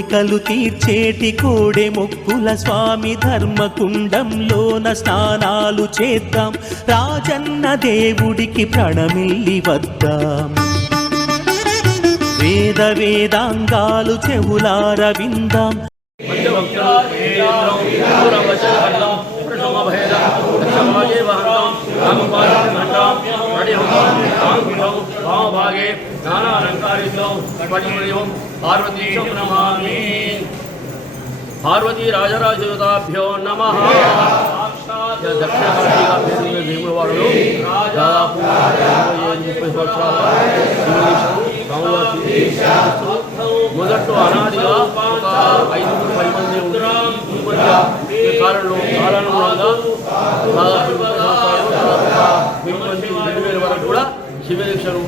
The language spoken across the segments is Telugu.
కోరికలు తీర్చేటి కోడే మొక్కుల స్వామి ధర్మకుండంలోన స్నానాలు చేద్దాం. రాజన్న దేవుడికి ప్రణమిల్లి వద్దాం. వేద వేదాంగాలు చెవులార విందాం. భాగే నమ దక్షిణ కాశీగా వేములవాడలో దాదాపు ఇరవై ఐదు ముప్పై సంవత్సరాల శివుని స్వామివారి మొదట్లో అనాదిగా ఒక ఐదుగురు పది మంది ఉంటారు ఈ మధ్య ఈ కాలంలో కాలానుగుణంగా దాదాపు ముప్పై సంవత్సరాలు దాదాపు వెయ్యి మంది రెండు వేల వరకు కూడా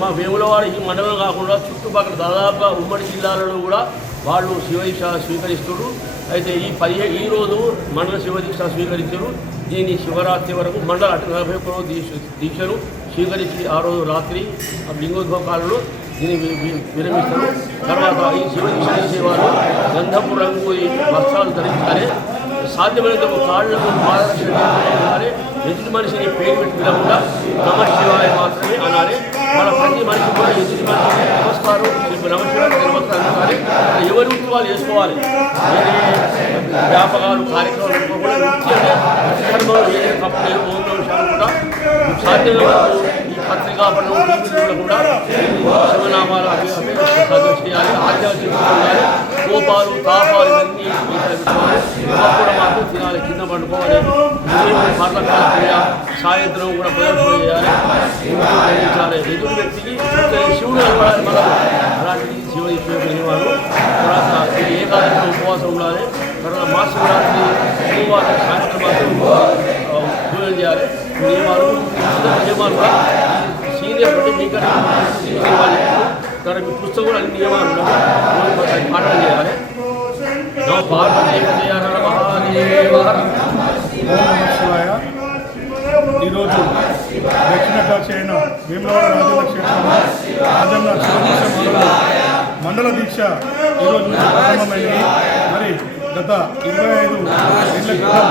మా వేములవాడ ఈ మండలం కాకుండా చుట్టుపక్కల దాదాపుగా ఉమ్మడి జిల్లాలలో కూడా వాళ్ళు శివదీక్ష స్వీకరిస్తున్నారు. అయితే ఈ పదిహే ఈ రోజు మండల శివదీక్ష స్వీకరించారు. దీన్ని శివరాత్రి వరకు మండల అంటే నలభై ఒక్క రోజు దీక్ష దీక్షను స్వీకరించి ఆ రోజు రాత్రి ఆ లింగోద్భవ కాలంలో దీన్ని విరమిస్తారు. తర్వాత ఈ శివదీక్ష చేసేవారు గంధపు రంగు ఈ వస్త్రాలు ధరించాలి. సాధ్యమైనంత కాళ్ళకు పాదరక్షణ చేయాలి ఎదుటి మనిషిని పేరు పెట్టి పిలవకుండా నమ శివాయ మాత్రమే అనాలి మన ప్రతి మనిషి కూడా ఎదుటి మనిషి నమస్కారం ఇప్పుడు నమ నమస్కారం అనాలి ఎవరి వృత్తి వాళ్ళు చేసుకోవాలి? వ్యాపకాలు కార్యక్రమాలు అనుకోకుండా వృత్తి అంటే ధర్మం వేరే తప్పలేదు ఓం నమ శివాయ కూడా సాధ్యమైన ఈ పత్రికా పనులు టీవీలు కూడా శివనామాలు అవి అవి చదువు చేయాలి ఆధ్యాత్మిక ఉండాలి కోపాలు తాపాలు ఇవన్నీ పెట్టుకోవాలి కూడా మాత్రం తినాలి కింద పండుకోవాలి ఉదయం పర్ల కాలక్రియ సాయంత్రం కూడా ప్రదర్శన చేయాలి ఇంట్లో గ్రహించాలి ఎదుటి వ్యక్తికి శివుడు కనపడాలి మనం అలాంటిది శివ వాళ్ళు తర్వాత ఈ ఏకాదశి ఉపవాసం ఉండాలి తర్వాత మహాశివరాత్రి శనివారం సాయంత్రం మాత్రం ఆ, పూజలు చేయాలి ఈ నియమాలు ఈ నియమాలు కూడా సీనియర్ అంటే మీకు మీ అన్ని నియమాలు ఉన్నాయి చేయాలి ఈరోజు దక్షిణ కాశీ అయిన భీమవరం రాజన్న క్షేత్రంలో రాజన్న మండల దీక్ష ఈరోజు నుంచి ప్రారంభమైంది. మరి గత ఇరవై ఐదు ఏళ్ళ క్రితం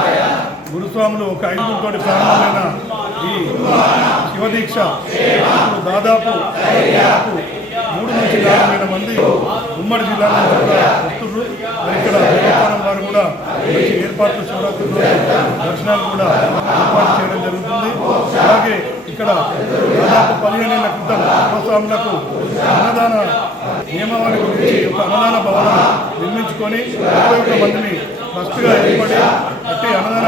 గురుస్వాములు ఒక ఐదుగురితోటి ప్రారంభమైన శివదీక్ష. దాదాపు మూడు నుంచి నాలుగు వేల మంది ఉమ్మడి జిల్లా నుంచి కూడా వస్తున్నారు ఇక్కడ దేవస్థానం వారు కూడా మంచి ఏర్పాట్లు శివరాత్రి దర్శనాలు కూడా ఏర్పాటు చేయడం జరుగుతుంది. అలాగే ఇక్కడ దాదాపు పదిహేను ఏళ్ళ క్రితం శివస్వాములకు అన్నదాన నియమావళి గురించి ఒక అన్నదాన భవనం నిర్మించుకొని ఇరవై ఒక్క మందిని ఫస్ట్గా ఏర్పడి అట్టి అన్నదాన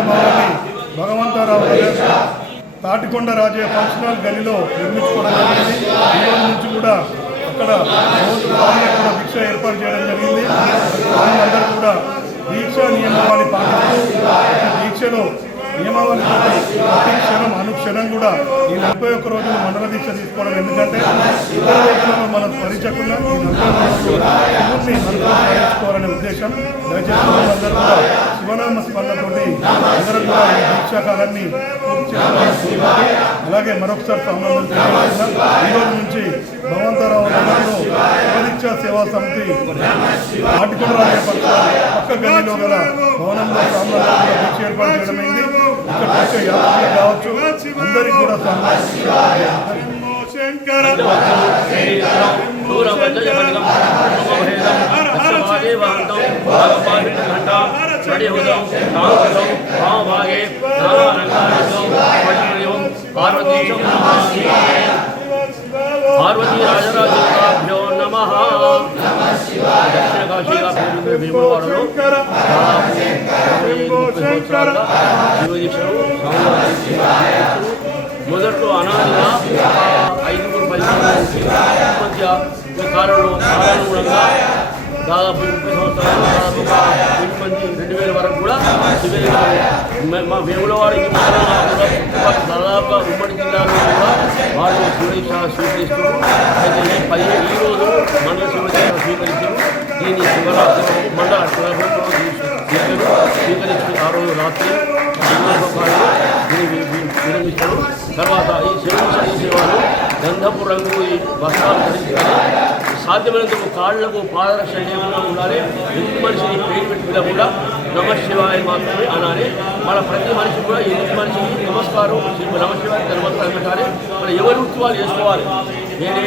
తాటికొండ రాజయ్య ఫంక్షనల్ హాల్ గదిలో నిర్మించుకోవడం జరిగింది. నుంచి కూడా అక్కడ రోజు కూడా ఏర్పాటు చేయడం జరిగింది. అందరూ కూడా దీక్ష నియమాన్ని పాటిస్తూ దీక్షలో నియమావళి క్షణం అనుక్షణం కూడా ఈ నలభై ఒక్క రోజులు మండల దీక్ష తీసుకోవడం ఎందుకంటే ఇతర రోజులను మనం స్మరించకుండా ఉద్దేశం దయచేసి అందరూ కూడా శివనామ స్మరణతోటి అందరూ కూడా ఈ దీక్షాకాలాన్ని అలాగే మరొకసారి సంబంధం ఈ రోజు నుంచి భగవంతరావు నగరంలో శివదీక్ష సేవా సమితి ఆటికొండ పక్క పక్క గదిలో గల భవనంలో సామ్రాజ్యం కూడా దీక్ష ఏర్పాటు చేయడమైంది ఇక్కడ వచ్చే యాత్రికులు కావచ్చు అందరికీ కూడా సామ్రాజ్యం శంకర పార్వతీ రాజరాజాభ్యో నమ కాశీగా మొదట్లో అనాదిగా ఐదుగురు పది మధ్య కాలంలో కాలానుగుణంగా దాదాపు ముప్పై సంవత్సరాలు దాదాపు మంది రెండు వేల వరకు కూడా శివదీక్షలు మా వేములవాడికి దాదాపుగా ఉమ్మడి జిల్లాలో కూడా వాళ్ళు శివదీక్ష స్వీకరిస్తున్నారు. అయితే పదిహేను ఈ రోజు మండల శివదీక్ష స్వీకరించారు. దీన్ని శివరాత్రి రాత్రి విరమిస్తారు తర్వాత ఈ శరీరం చేసే గంధపు రంగు ఈ వస్త్రాలు ధరించాలి. సాధ్యమైనంత కాళ్ళకు పాదరక్షణ లేకుండా ఉండాలి. ఎదుటి మనిషిని పేరు పెట్టి కూడా నమశివాయ మాత్రమే అనాలి. మన ప్రతి మనిషి కూడా ఎందుకు మనిషికి నమస్కారం నమశివాయ నమస్కారం పెట్టాలి మన ఎవరి వృత్తి వాళ్ళు చేసుకోవాలి నేనే